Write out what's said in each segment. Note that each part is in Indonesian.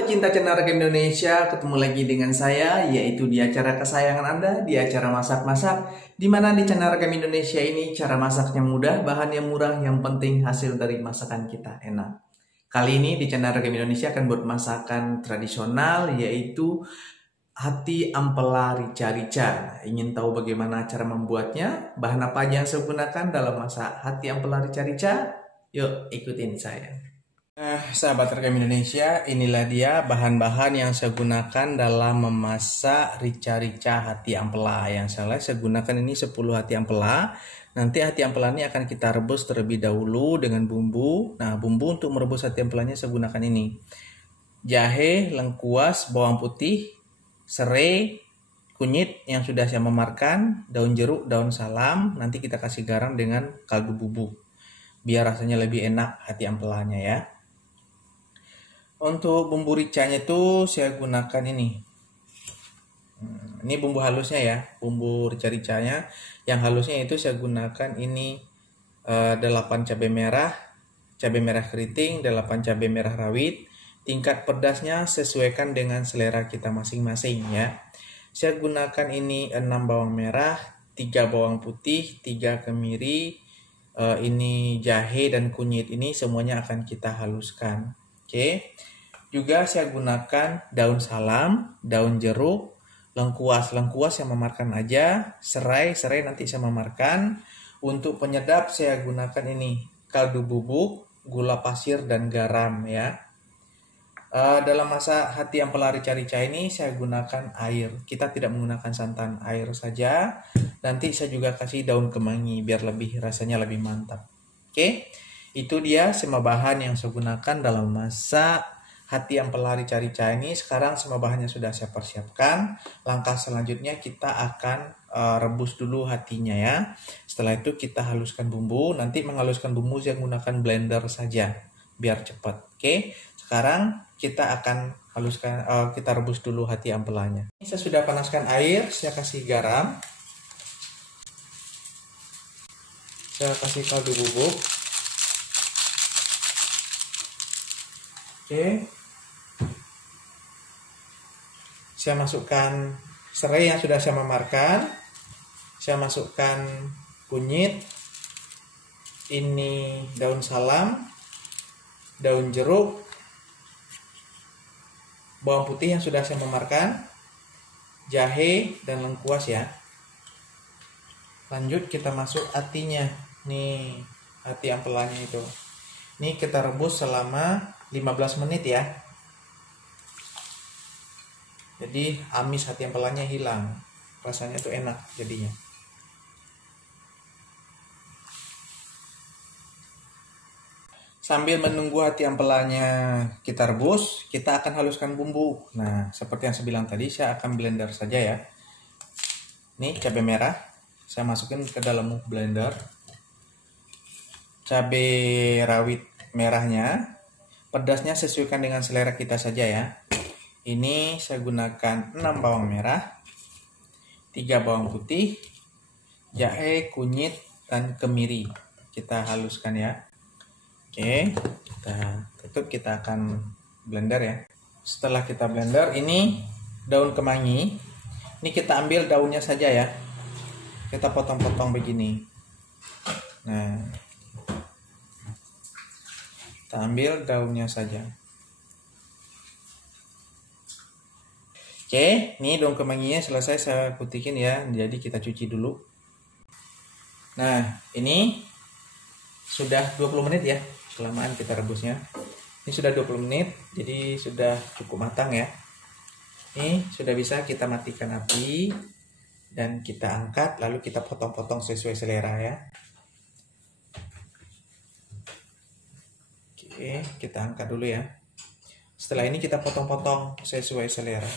Pecinta channel Rekam Indonesia, ketemu lagi dengan saya, yaitu di acara kesayangan Anda, di acara masak-masak, di mana di channel Rekam Indonesia ini cara masaknya mudah, bahan yang murah, yang penting hasil dari masakan kita enak. Kali ini di channel Rekam Indonesia akan buat masakan tradisional, yaitu hati ampela rica-rica. Ingin tahu bagaimana cara membuatnya? Bahan apa aja yang saya gunakan dalam masak hati ampela rica-rica? Yuk ikutin saya. Sahabat Rekam Indonesia, inilah dia bahan-bahan yang saya gunakan dalam memasak rica-rica hati ampela. Yang saya gunakan ini 10 hati ampela. Nanti hati ampela ini akan kita rebus terlebih dahulu dengan bumbu. Nah, bumbu untuk merebus hati ampelanya saya gunakan ini: jahe, lengkuas, bawang putih, serai, kunyit yang sudah saya memarkan, daun jeruk, daun salam. Nanti kita kasih garam dengan kaldu bubuk biar rasanya lebih enak hati ampelanya ya. Untuk bumbu ricanya itu saya gunakan ini. Ini bumbu halusnya ya, bumbu rica-ricanya. Yang halusnya itu saya gunakan ini 8 cabai merah keriting, 8 cabai merah rawit. Tingkat pedasnya sesuaikan dengan selera kita masing-masing ya. Saya gunakan ini 6 bawang merah, 3 bawang putih, 3 kemiri, ini jahe dan kunyit, ini semuanya akan kita haluskan. Oke. Juga saya gunakan daun salam, daun jeruk, lengkuas yang memarkan aja, serai nanti saya memarkan. Untuk penyedap saya gunakan ini kaldu bubuk, gula pasir dan garam ya. Dalam masak hati ampela rica-rica ini saya gunakan air. Kita tidak menggunakan santan, air saja. Nanti saya juga kasih daun kemangi biar rasanya lebih mantap. Oke. Itu dia semua bahan yang saya gunakan dalam masak hati ampela rica-rica ini. Sekarang semua bahannya sudah saya persiapkan. Langkah selanjutnya kita akan rebus dulu hatinya ya. Setelah itu kita haluskan bumbu. Nanti menghaluskan bumbu saya gunakan blender saja biar cepat. Oke. Sekarang kita akan haluskan, kita rebus dulu hati ampelanya. Ini saya sudah panaskan air. Saya kasih garam. Saya kasih kaldu bubuk. Oke. Saya masukkan serai yang sudah saya memarkan. Saya masukkan kunyit. Ini daun salam, daun jeruk, bawang putih yang sudah saya memarkan, jahe dan lengkuas ya. Lanjut kita masuk hatinya. Nih, hati ampelanya itu. Ini kita rebus selama 15 menit ya. Jadi amis hati ampelanya hilang. Rasanya tuh enak jadinya. Sambil menunggu hati ampelanya kita rebus, kita akan haluskan bumbu. Nah, seperti yang saya bilang tadi, saya akan blender saja ya. Ini cabai merah, saya masukin ke dalam blender. Cabai rawit merahnya, pedasnya sesuaikan dengan selera kita saja ya. Ini saya gunakan 6 bawang merah, 3 bawang putih, jahe, kunyit, dan kemiri. Kita haluskan ya. Oke, kita tutup, kita akan blender ya. Setelah kita blender, ini daun kemangi. Ini kita ambil daunnya saja ya. Kita potong-potong begini. Nah, kita ambil daunnya saja. Oke, ini daun kemanginya selesai saya kutikin ya. Jadi kita cuci dulu. Nah, ini sudah 20 menit ya. Kelamaan kita rebusnya. Ini sudah 20 menit, jadi sudah cukup matang ya. Ini sudah bisa kita matikan api dan kita angkat, lalu kita potong-potong sesuai selera ya. Oke, kita angkat dulu ya. Setelah ini kita potong-potong sesuai selera.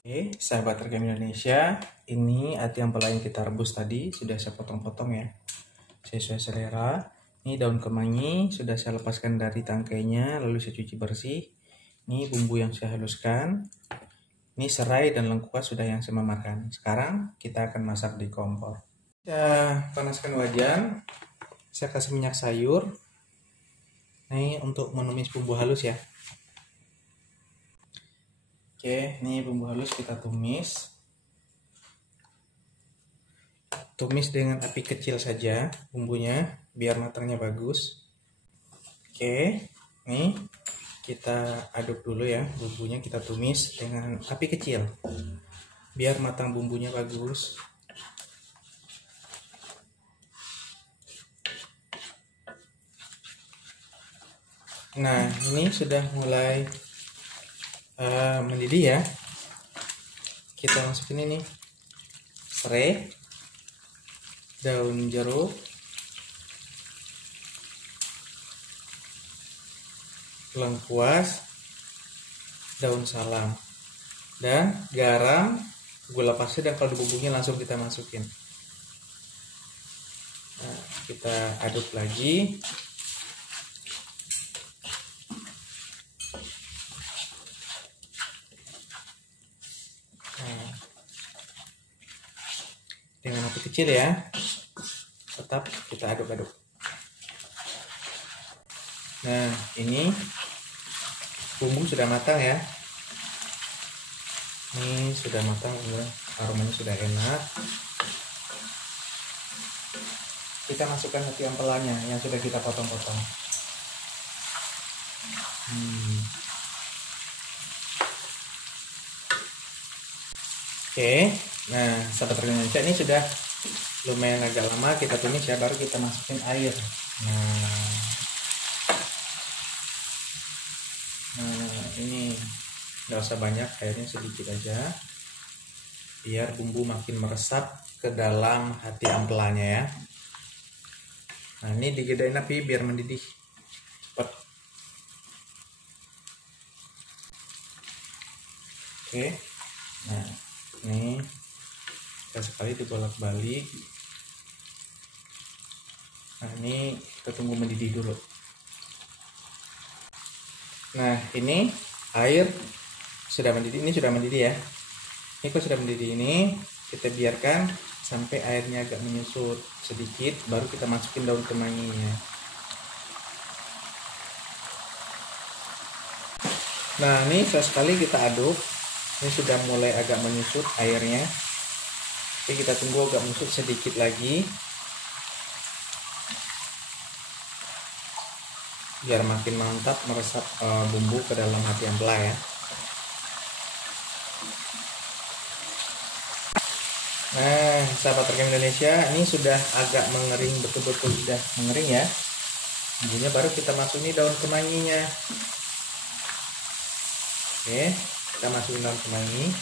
Oke, sahabat Rekam Indonesia, ini hati ampela yang kita rebus tadi sudah saya potong-potong ya, sesuai selera. Ini daun kemangi sudah saya lepaskan dari tangkainya, lalu saya cuci bersih. Ini bumbu yang saya haluskan. Ini serai dan lengkuas sudah yang saya memarkan. Sekarang kita akan masak di kompor. Saya panaskan wajan. Saya kasih minyak sayur. Ini untuk menumis bumbu halus ya. Oke, ini bumbu halus kita tumis. Tumis dengan api kecil saja bumbunya biar matangnya bagus. Oke, nih kita aduk dulu ya, bumbunya kita tumis dengan api kecil biar matang bumbunya bagus. Nah, ini sudah mulai mendidih ya. Kita masukin ini serai, daun jeruk, lengkuas, daun salam, dan garam, gula pasir, dan kaldu bumbunya langsung kita masukin. Nah, kita aduk lagi. Nah, dengan api kecil ya, tetap kita aduk-aduk. Nah, ini bumbu sudah matang ya. Ini sudah matang, aromanya sudah enak. Kita masukkan hati ampelanya yang sudah kita potong-potong. Oke, nah sahabat Tergamino Indonesia, ini sudah lumayan agak lama kita tumis ya, baru kita masukin air. Nah, ini nggak usah banyak, airnya sedikit aja biar bumbu makin meresap ke dalam hati ampelanya ya. Nah, ini digedein api biar mendidih cepat. Oke, nah ini kita sekali dibolak-balik. Nah, ini kita tunggu mendidih dulu. Nah, ini air sudah mendidih, ini sudah mendidih ya. Ini kalau sudah mendidih ini kita biarkan sampai airnya agak menyusut sedikit, baru kita masukin daun kemanginya. Nah, ini sesekali kita aduk. Ini sudah mulai agak menyusut airnya. Oke, kita tunggu agak menyusut sedikit lagi biar makin mantap meresap bumbu ke dalam hati ampela ya. Nah, sahabat Tergamino Indonesia, ini sudah agak mengering, betul-betul sudah mengering ya bumbunya, baru kita masukin daun kemanginya. Oke, kita masukin daun kemangi.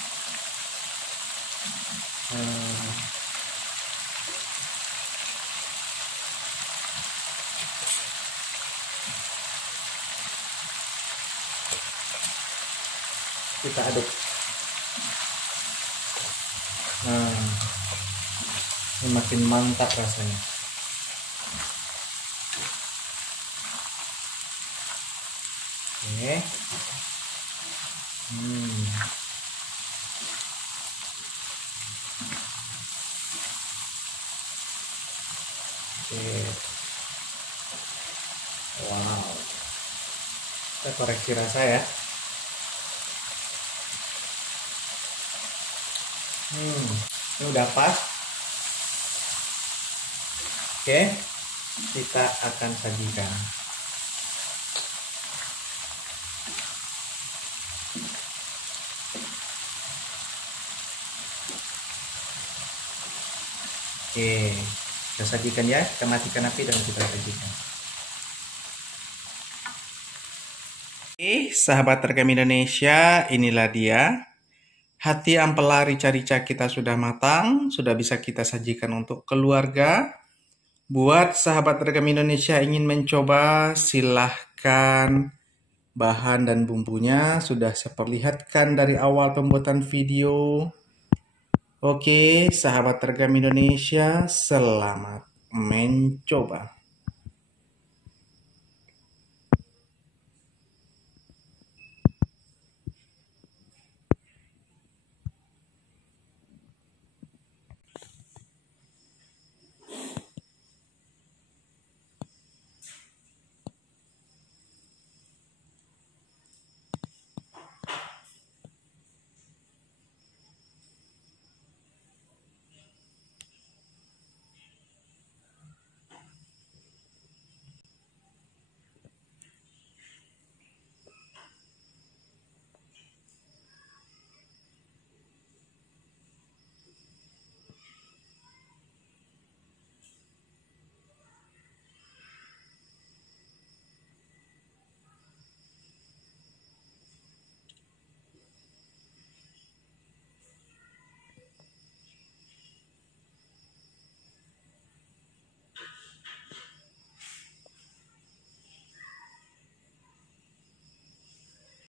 Kita aduk. Nah, ini makin mantap rasanya. Oke. Oke. Wow. Kita koreksi rasa ya. Ini udah pas. Oke, kita akan sajikan. Oke, kita sajikan ya. Kita matikan api dan kita sajikan. Oke, sahabat Tergamino Indonesia, inilah dia. Hati ampela rica-rica kita sudah matang, sudah bisa kita sajikan untuk keluarga. Buat sahabat Tergamino Indonesia ingin mencoba, silahkan. Bahan dan bumbunya sudah saya perlihatkan dari awal pembuatan video. Oke, sahabat Tergamino Indonesia, selamat mencoba.